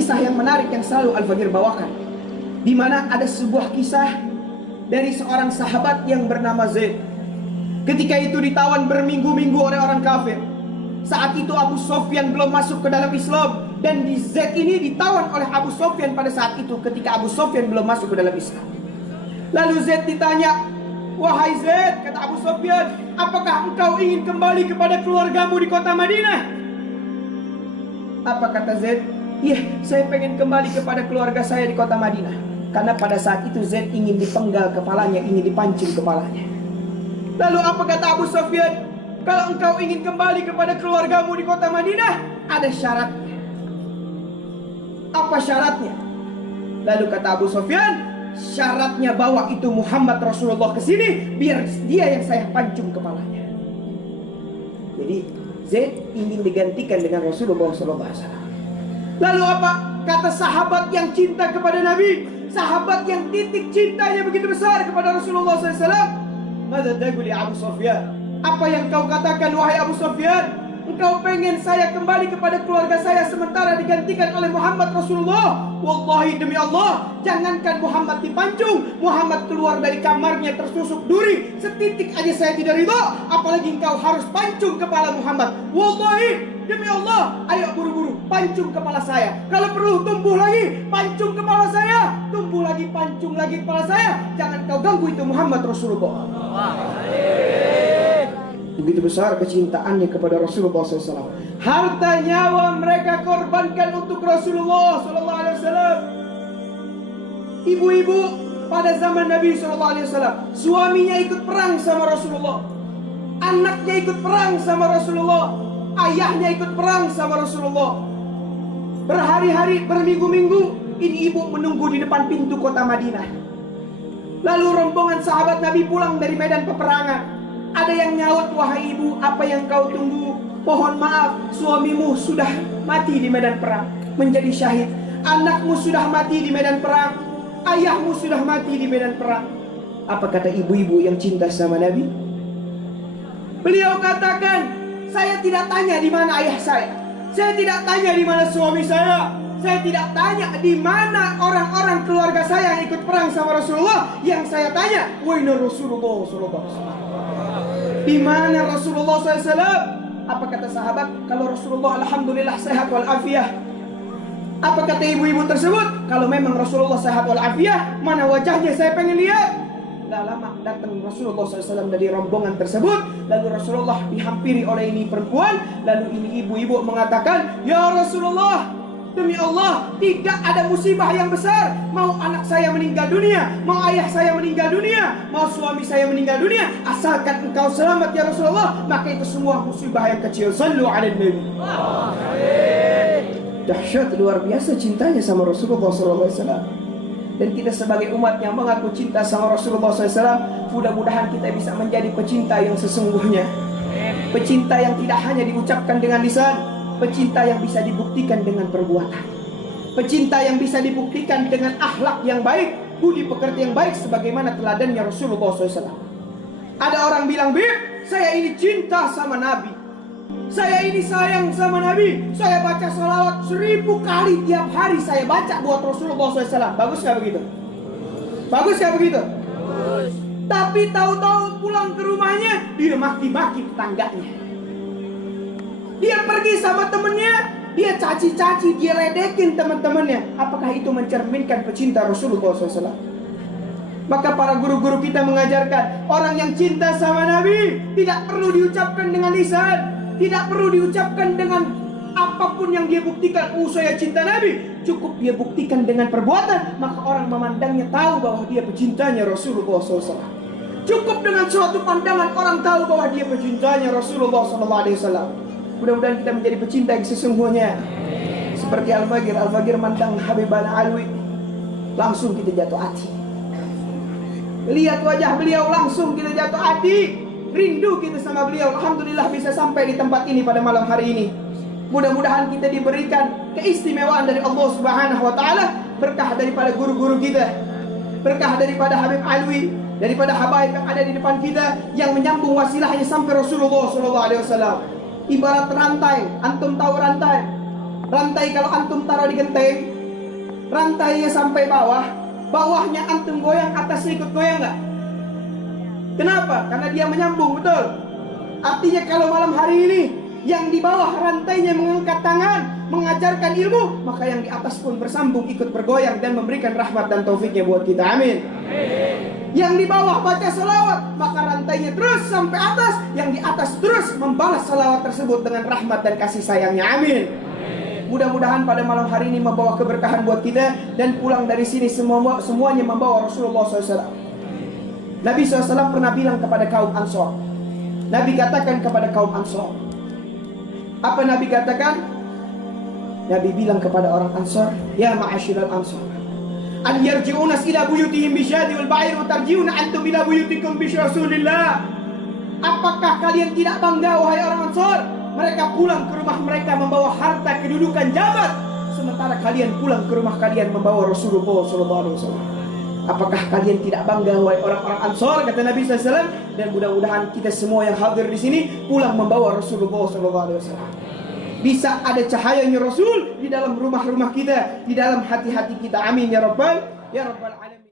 kisah yang menarik yang selalu Al-Fagir bawakan, di mana ada sebuah kisah dari seorang sahabat yang bernama Zaid. Ketika itu ditawan berminggu-minggu oleh orang kafir. Saat itu Abu Sufyan belum masuk ke dalam Islam, dan di Zaid ini ditawan oleh Abu Sufyan pada saat itu ketika Abu Sufyan belum masuk ke dalam Islam. Lalu Zaid ditanya, "Wahai Zaid," kata Abu Sufyan, "apakah engkau ingin kembali kepada keluargamu di kota Madinah?" Apa kata Zaid? "Iya, saya pengen kembali kepada keluarga saya di kota Madinah." Karena pada saat itu Zaid ingin dipenggal kepalanya, ingin dipancing kepalanya. Lalu apa kata Abu Sufyan? "Kalau engkau ingin kembali kepada keluargamu di kota Madinah, ada syaratnya." Apa syaratnya? Lalu kata Abu Sufyan, "Syaratnya bawa itu Muhammad Rasulullah ke sini, biar dia yang saya pancung kepalanya." Jadi Zaid ingin digantikan dengan Rasulullah SAW. Lalu apa kata sahabat yang cinta kepada Nabi, sahabat yang titik cintanya begitu besar kepada Rasulullah SAW? "Mada taqul ya Abu Sufyan?" Apa yang kau katakan wahai Abu Sufyan? Engkau pengen saya kembali kepada keluarga saya sementara digantikan oleh Muhammad Rasulullah? Wallahi demi Allah, jangankan Muhammad dipancung, Muhammad keluar dari kamarnya tersusuk duri setitik aja saya tidak ridho, apalagi engkau harus pancung kepala Muhammad. Wallahi demi Allah, ayo buru-buru pancung kepala saya. Kalau perlu tumbuh lagi, pancung kepala saya. Tumbuh lagi, pancung lagi kepala saya. Jangan kau ganggu itu Muhammad Rasulullah. Begitu besar kecintaannya kepada Rasulullah SAW. Harta nyawa mereka korbankan untuk Rasulullah SAW. Ibu-ibu pada zaman Nabi SAW, suaminya ikut perang sama Rasulullah, anaknya ikut perang sama Rasulullah, ayahnya ikut perang sama Rasulullah. Berhari-hari, berminggu-minggu, ini ibu menunggu di depan pintu kota Madinah. Lalu rombongan sahabat Nabi pulang dari medan peperangan. Ada yang nyaut, "Wahai ibu, apa yang kau tunggu? Mohon maaf, suamimu sudah mati di medan perang, menjadi syahid. Anakmu sudah mati di medan perang, ayahmu sudah mati di medan perang." Apa kata ibu-ibu yang cinta sama Nabi? Beliau katakan, "Saya tidak tanya di mana ayah saya tidak tanya di mana suami saya tidak tanya di mana orang-orang keluarga saya yang ikut perang sama Rasulullah. Yang saya tanya, wahai Rasulullah SAW. Di mana Rasulullah SAW?" Apa kata sahabat? "Kalau Rasulullah alhamdulillah sehat walafiat." Apa kata ibu-ibu tersebut? "Kalau memang Rasulullah sehat walafiat, mana wajahnya saya pengen lihat." Gak lama datang Rasulullah SAW dari rombongan tersebut. Lalu Rasulullah dihampiri oleh ini perempuan. Lalu ini ibu-ibu mengatakan, "Ya Rasulullah, demi Allah, tidak ada musibah yang besar. Mau anak saya meninggal dunia, mau ayah saya meninggal dunia, mau suami saya meninggal dunia, asalkan engkau selamat ya Rasulullah, maka itu semua musibah yang kecil." Sallu ala Nabi. Dahsyat, luar biasa cintanya sama Rasulullah SAW. Dan kita sebagai umat yang mengaku cinta sama Rasulullah SAW, mudah-mudahan kita bisa menjadi pecinta yang sesungguhnya. Pecinta yang tidak hanya diucapkan dengan lisan, pecinta yang bisa dibuktikan dengan perbuatan, pecinta yang bisa dibuktikan dengan akhlak yang baik, budi pekerti yang baik, sebagaimana teladannya Rasulullah SAW. Ada orang bilang, "Bib, saya ini cinta sama Nabi, saya ini sayang sama Nabi, saya baca salawat 1000 kali tiap hari saya baca buat Rasulullah SAW." Bagus gak begitu? Bagus gak begitu? Bagus. Tapi tahu-tahu pulang ke rumahnya, dia maki-maki tetangganya. Dia pergi sama temennya, dia caci-caci, dia ledekin teman-temannya. Apakah itu mencerminkan pecinta Rasulullah SAW? Maka para guru-guru kita mengajarkan, orang yang cinta sama Nabi tidak perlu diucapkan dengan lisan, tidak perlu diucapkan dengan apapun yang dia buktikan. Saya cinta Nabi. Cukup dia buktikan dengan perbuatan, maka orang memandangnya tahu bahwa dia pecintanya Rasulullah SAW. Cukup dengan suatu pandangan orang tahu bahwa dia pecintanya Rasulullah SAW. Mudah-mudahan kita menjadi pecinta yang sesungguhnya. Seperti Al-Fagir mandang Habibana Alwi, langsung kita jatuh hati. Lihat wajah beliau, langsung kita jatuh hati. Rindu kita sama beliau. Alhamdulillah bisa sampai di tempat ini pada malam hari ini. Mudah-mudahan kita diberikan keistimewaan dari Allah Subhanahu wa taala, berkah daripada guru-guru kita, berkah daripada Habib Alwi, daripada habaib yang ada di depan kita yang menyambung wasilahnya sampai Rasulullah SAW. Ibarat rantai, antum tahu rantai? Rantai kalau antum taruh di genteng, rantainya sampai bawah, bawahnya antum goyang, atasnya ikut goyang nggak? Kenapa? Karena dia menyambung, betul? Artinya kalau malam hari ini yang di bawah rantainya mengangkat tangan, mengajarkan ilmu, maka yang di atas pun bersambung, ikut bergoyang dan memberikan rahmat dan taufiknya buat kita. Amin. Yang di bawah baca salawat, maka rantainya terus sampai atas, yang di atas terus membalas salawat tersebut dengan rahmat dan kasih sayangnya. Amin. Mudah-mudahan pada malam hari ini membawa keberkahan buat kita, dan pulang dari sini semuanya membawa Rasulullah SAW. Nabi SAW pernah bilang kepada kaum Ansor. Nabi katakan kepada kaum Ansor, apa Nabi katakan? Nabi bilang kepada orang Ansor, ya ma'asyiral Ansor, an yarji'una ila buyutihim bisyadi wal ba'ir wa tarji'una antum ila buyutikum bi Rasulillah. Apakah kalian tidak bangga wahai orang Ansor? Mereka pulang ke rumah mereka membawa harta, kedudukan, jabat, sementara kalian pulang ke rumah kalian membawa Rasulullah SAW. Apakah kalian tidak bangga wahai orang-orang Ansor? Kata Nabi SAW. Dan mudah-mudahan kita semua yang hadir di sini pulang membawa Rasulullah SAW. Bisa ada cahayanya Rasul di dalam rumah-rumah kita, di dalam hati-hati kita. Amin ya Rabbal Alamin.